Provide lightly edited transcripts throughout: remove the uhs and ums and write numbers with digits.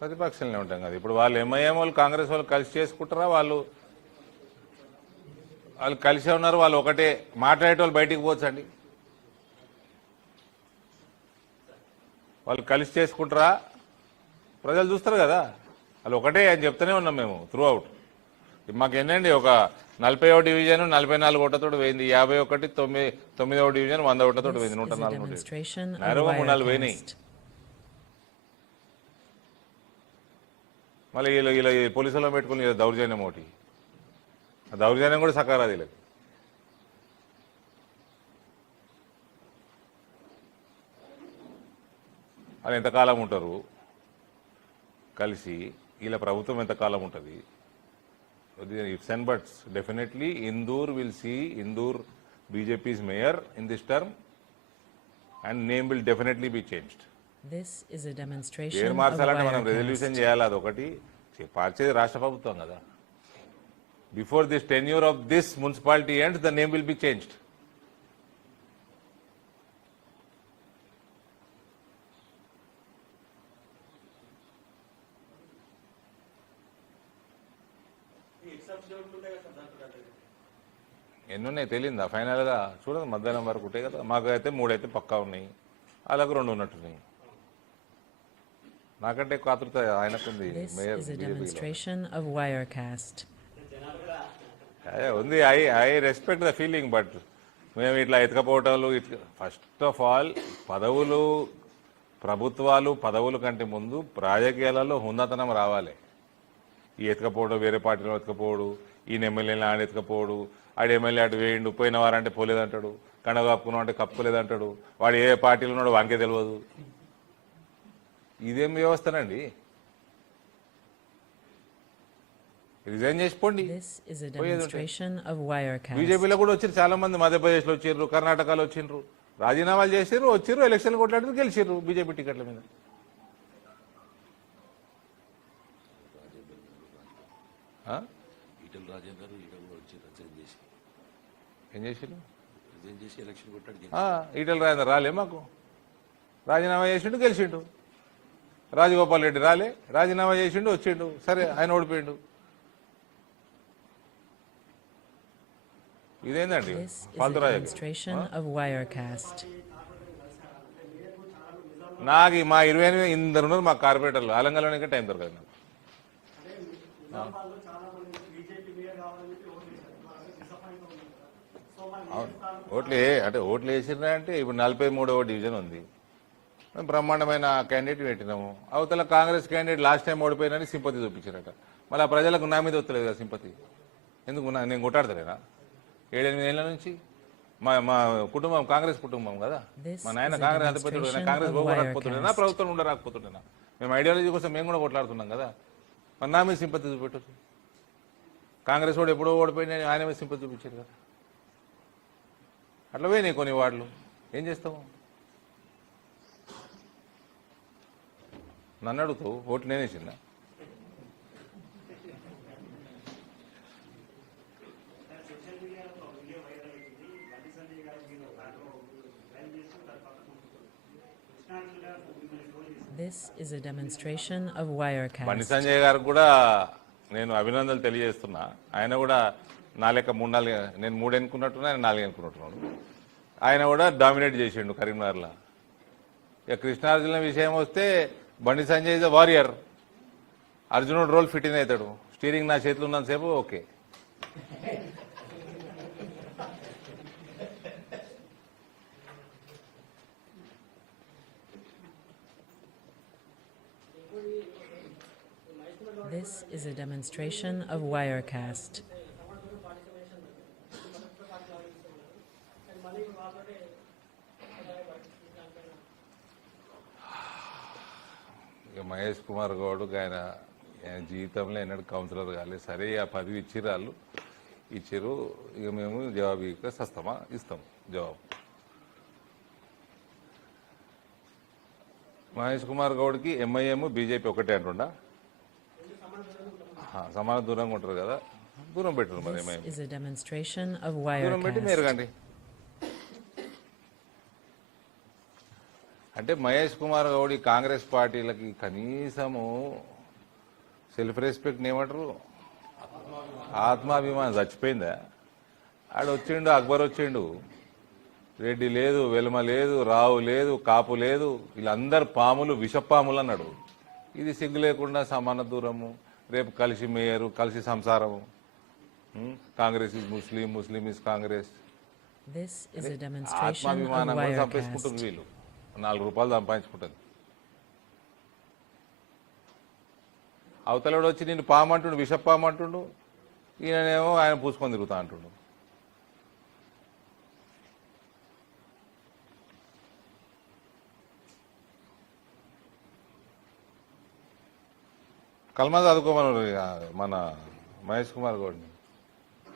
ప్రతిపక్షంలో ఉంటాం కదా. ఇప్పుడు వాళ్ళు ఎంఐఎం వాళ్ళు కాంగ్రెస్ వాళ్ళు కలిసి చేసుకుంటారా, వాళ్ళు కలిసే ఉన్నారు, వాళ్ళు ఒకటే మాట్లాడేటోళ్ళు బయటికి పోవచ్చండి. వాళ్ళు కలిసి చేసుకుంటారా, ప్రజలు చూస్తారు కదా. వాళ్ళు ఒకటే అని చెప్తూనే ఉన్నాం మేము త్రూ అవుట్. మాకు ఏంటండి, ఒక 40వ డివిజన్ 44 ఓట్లతో పోయింది, 51 9వ డివిజన్ 100 ఓట్లతో పోయింది, 104 నేరుగా 3 పోయినాయి. మళ్ళీ ఇలా పోలీసులో పెట్టుకుని దౌర్జన్యం ఒకటి, ఆ దౌర్జన్యం కూడా సకారాది. వీళ్ళకి వాళ్ళు ఎంతకాలం ఉంటారు కలిసి, వీళ్ళ ప్రభుత్వం ఎంతకాలం ఉంటుంది? Ifs and buts. Definitely Indur will see Indur BJP's mayor in this term, and name will definitely be changed. This is a demonstration పేరు మార్చాలంటే మనం రెజల్యూషన్ చేయాలి, అదొకటి మార్చేది రాష్ట్ర ప్రభుత్వం కదా. Before this tenure of this municipality ends, the name will be changed. ఎన్నున్నాయి తెలియదా ఫైనల్గా? చూడండి, మధ్యాహ్నం వరకు ఉంటాయి కదా. మాకు అయితే 3 అయితే పక్కా ఉన్నాయి, అలాగే 2 ఉన్నట్టున్నాయి. నాకంటే ఎక్కువ ఆతృత ఆయనకుంది. ఉంది. I respect the feeling, but మేము ఇట్లా ఎతకపోవటాలు, ఫస్ట్ ఆఫ్ ఆల్ ప్రభుత్వాలు పదవుల కంటే ముందు రాజకీయాలలో హుందాతనం రావాలి. ఈ ఎతకపోవడం, వేరే పార్టీలో ఎతకపోవడు, ఈయన ఎమ్మెల్యేని ఆయన ఎతకపోవడు, ఆడు ఎమ్మెల్యే అటు వేయండు, పోయిన వారంటే పోలేదంటాడు, కండవ కప్పుకున్నాం అంటే కప్పుకోలేదంటాడు, వాడు ఏ పార్టీలో ఉన్నాడు వానికే తెలియదు. ఇదేం వ్యవస్థనండి? రిజైన్ చేసిపోండి. బీజేపీలో కూడా వచ్చారు చాలా మంది, మధ్యప్రదేశ్లో వచ్చిర్రు, కర్ణాటకలో వచ్చిండ్రు, రాజీనామాలు చేసారు, వచ్చిర్రు, ఎలక్షన్లు కొట్లాడారు, గెలిచిర్రు బీజేపీ టికెట్ల మీద. ఏం చేసారు? ఈటల రాజేందర్ రాలే మాకు, రాజీనామా చేసిండు, గెలిచిండు. రాజగోపాల్ రెడ్డి రాలే, రాజీనామా చేసిండు, వచ్చిండు, సరే ఆయన ఓడిపోయిండు. ఇదేందండి ఫాల్తు రాజకీయం? నాకు మా 28 ఇందరు ఉన్నారు మా కార్పొరేటర్లు, ఆలంగంలోనే టైం దొరకదు నాకు. ఓట్లు వేసినా అంటే ఇప్పుడు 43వ డివిజన్ ఉంది, బ్రహ్మాండమైన క్యాండిడేట్ పెట్టినాము. అవతల కాంగ్రెస్ క్యాండిడేట్ లాస్ట్ టైం ఓడిపోయినని సింపతి చూపించారట. మళ్ళీ ఆ ప్రజలకు నా మీద వస్తలేదు కదా సింపతి. ఎందుకు? నేను కొట్టాడతలేనా? 7-8 ఏళ్ళ నుంచి మా కుటుంబం కాంగ్రెస్ కుటుంబం కదా. మా నాయన కాంగ్రెస్ అధిపతుడు, కాంగ్రెస్ పోరాకపోతుండేనా, ప్రభుత్వం ఉండరాకపోతుండేనా? మేము ఐడియాలజీ కోసం మేము కూడా కొట్లాడుతున్నాం కదా. మరి నా మీద సింపతి చూపెట్టచ్చు. కాంగ్రెస్ వాడు ఎప్పుడో ఓడిపోయినా ఆయన మీద సింపతి చూపించారు కదా. అట్లా పోయినాయి కొన్ని వార్డులు, ఏం చేస్తాము? నన్ను అడుగుతూ ఓట్లు నేనేసిందా? బండి సంజయ్ గారికి కూడా నేను అభినందనలు తెలియజేస్తున్నా. ఆయన కూడా నా లెక్క 3-4, నేను 3 ఎన్నుకున్నట్టున్నా, ఆయన 4 ఎన్నుకున్నట్టున్నాడు. ఆయన కూడా డామినేట్ చేసిండు కరీంనగర్లో. ఇక కృష్ణార్జున విషయం వస్తే Bandi Sanjay is the warrior. అర్జునుడు రోల్ ఫిట్ ఇన్ అవుతాడు. స్టీరింగ్ నా చేతిలో ఉన్నంతసేపు okay. This is a demonstration of Wirecast. Mahesh Kumar గౌడ్కి ఆయన జీవితంలో ఎన్నడూ కౌన్సిలర్ కాలేదు. సరే ఆ పదవి ఇచ్చిర్రు, వాళ్ళు ఇచ్చారు. ఇక మేము జవాబు ఇక సస్తామా? ఇస్తాం జవాబు. మహేష్ కుమార్ గౌడ్కి ఎంఐఎం బీజేపీ ఒకటే అంటుండా? సమాన దూరంగా ఉంటారు కదా, దూరం పెట్టరు. మరి ఎంఐఎం దూరం పెట్టి మెరగండి. అంటే మహేష్ కుమార్ గౌడ్ ఈ కాంగ్రెస్ పార్టీలకి కనీసము సెల్ఫ్ రెస్పెక్ట్ ఏమంటారు, ఆత్మాభిమానం చచ్చిపోయిందా? ఆడు వచ్చిండు, అక్బర్ వచ్చిండు, రెడ్డి లేదు, వెలుమ లేదు, రావు లేదు, కాపు లేదు, వీళ్ళందరు పాములు విషపాములు అన్నాడు. ఇది సిగ్గు లేకుండా సమాన దూరము, రేపు కలిసి మేయరు, కలిసి సంసారము. Congress is Muslim, Muslim is Congress. This is a demonstration of ఆత్మాభిమానం కూడా Wirecast. సంపేసుకుంటుంది వీళ్ళు, 4 రూపాయలు సంపాదించుకుంటుంది. అవతలడు వచ్చి నిన్ను పామంటుండు, విషపామంటుండు, ఈయననేమో ఆయన పూసుకొని తిరుగుతా అంటుండు. కల్మా చదువుకోమని మన మహేష్ కుమార్ గౌడ్ని,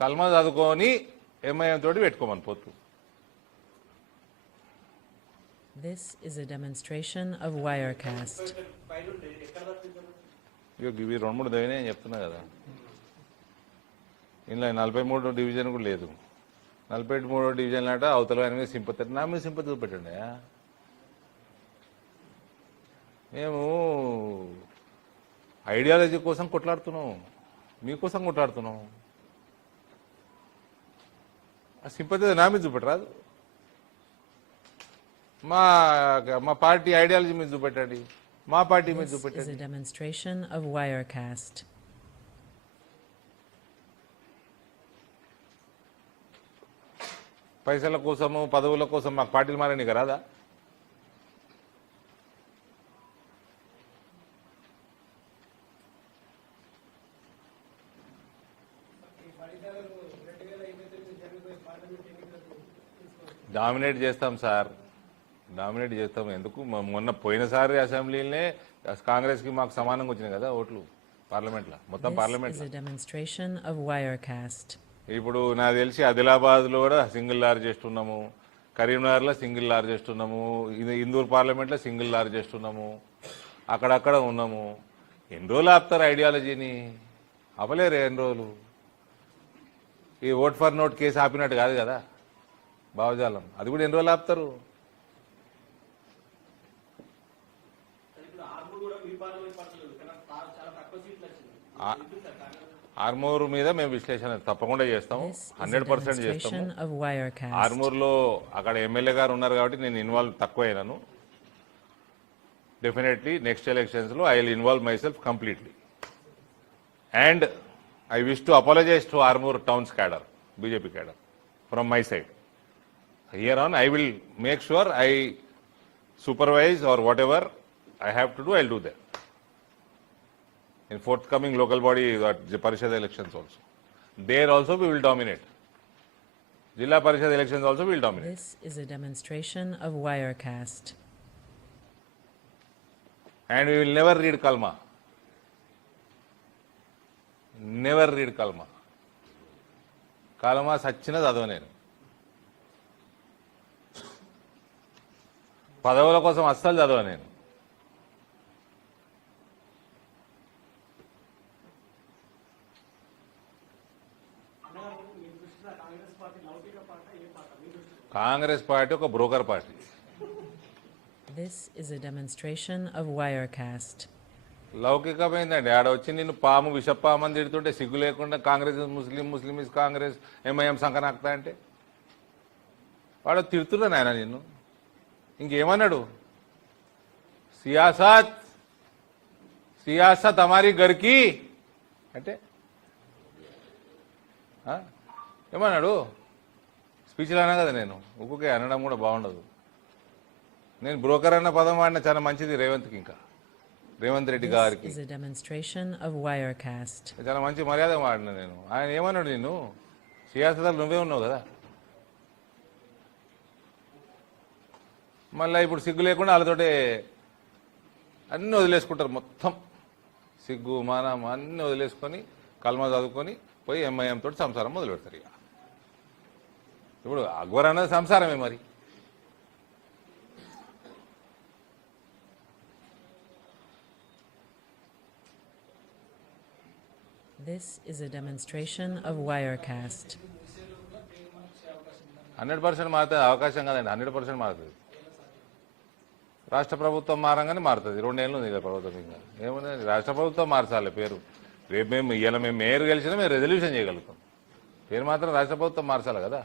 కల్మా చదువుకొని ఎంఐఎం తోటి పెట్టుకోమని పొత్తు. This is a demonstration of Wirecast. ఇవి 2-3 దైనే అని చెప్తున్నా కదా. ఇందులో 43వ డివిజన్ కూడా లేదు. 43వ డివిజన్ లాట అవతల ఆయన మీద సింపతి, నా మీద సింపతి చూపెట్టండి. మేము ఐడియాలజీ కోసం కొట్లాడుతున్నాం, మీకోసం కొట్లాడుతున్నాం. ఆ సింపతి నా మీద చూపెట్టరాదు, మా మా పార్టీ ఐడియాలజీ మీద చూపెట్టండి, మా పార్టీ మీద This is a చూపెట్టండి. demonstration of Wirecast. పైసల కోసము, పదవుల కోసం మాకు పార్టీలు మారని రాదా? డామినేట్ చేస్తాం సార్, డామినేట్ చేస్తాం. ఎందుకు మొన్న పోయినసారి అసెంబ్లీనే కాంగ్రెస్కి మాకు సమానంగా వచ్చినాయి కదా ఓట్లు పార్లమెంట్లో, మొత్తం This parliament. is a demonstration of Wirecast. ఇప్పుడు నాకు తెలిసి ఆదిలాబాద్లో కూడా సింగిల్ లార్జెస్ట్ ఉన్నాము, కరీంనగర్లో సింగిల్ లార్జెస్ట్ ఉన్నాము, ఇందూరు పార్లమెంట్లో సింగిల్ లార్జెస్ట్ ఉన్నాము, అక్కడక్కడ ఉన్నాము. ఎన్ని రోజులు ఆపుతారు ఐడియాలజీని? ఆపలేరు ఎన్ని రోజులు. ఈ ఓట్ ఫర్ నోట్ కేసు ఆపినట్టు కాదు కదా భావజాలం, అది కూడా ఎన్ని రోజులు ఆపుతారు? ఆర్మూర్ మీద మేము విశ్లేషణ తప్పకుండా చేస్తాము, This is a 100% చేస్తాము. demonstration of Wirecast. ఆర్మూర్లో అక్కడ ఎమ్మెల్యే గారు ఉన్నారు కాబట్టి నేను ఇన్వాల్వ్ తక్కువ అయినాను. డెఫినెట్లీ నెక్స్ట్ ఎలక్షన్స్లో I will involve myself completely. And I wish to apologise to Armoor towns cadre, BJP cadre, from my side. Here on, I will make sure I supervise or whatever I have to do, I'll do that. In forthcoming local body Parishad elections also. There also we will dominate. Jilla Parishad elections also we will dominate. This is a demonstration of Wirecast. And we will never read Kalma. Never read Kalma. Kalma సచ్చిన చదవ నేను. పదవుల కోసం అస్సలు చదవ నేను. Congress party ఒక broker party. This is a demonstration of Wirecast. లౌకికమైందండి. ఆడ వచ్చి నిన్ను పాము విషపాము అని తిడుతుంటే సిగ్గు లేకుండా కాంగ్రెస్ ముస్లిం, ముస్లిం ఇస్ కాంగ్రెస్, ఎంఐఎం సంకనాక్తా అంటే వాడు తిడుతున్నాను ఆయన నిన్ను. ఇంకేమన్నాడు? సియాసత్ సియాసత్ హమారీ గర్కి అంటే ఏమన్నాడు? స్పీచ్లో అన్నా కదా నేను, ఒక్కొక్క అనడం కూడా బాగుండదు. నేను బ్రోకర్ అన్న పదం వాడిన చాలా మంచిది రేవంత్కి, ఇంకా రేవంత్ రెడ్డి This గారికి is a demonstration of Wirecast. చాలా మంచి మర్యాద వాడిన నేను. ఆయన ఏమన్నాడు? నిన్ను సియాసతలు నువ్వే ఉన్నావు కదా, మళ్ళీ ఇప్పుడు సిగ్గు లేకుండా వాళ్ళతోటే అన్నీ వదిలేసుకుంటారు. మొత్తం సిగ్గు మానం అన్నీ వదిలేసుకొని కల్మా చదువుకొని పోయి ఎంఐఎం తోటి సంసారం మొదలు పెడతారు. ఇక ఇప్పుడు అక్బర్ అన్నది సంసారమే మరి. This is a demonstration of Wirecast. 100% మారుతుంది. అవకాశం కదండి, 100% మారుతుంది. రాష్ట్ర ప్రభుత్వం మారంగానే మారుతుంది. 2 ఏళ్ళు ఉంది కదా ప్రభుత్వం. ఇంకా ఏముంది, రాష్ట్ర ప్రభుత్వం మార్చాలి పేరు. రేపు మేము మేయర్ గెలిచినా మేము రెజల్యూషన్ చేయగలుగుతాం. పేరు మాత్రం రాష్ట్ర ప్రభుత్వం మార్చాలి కదా.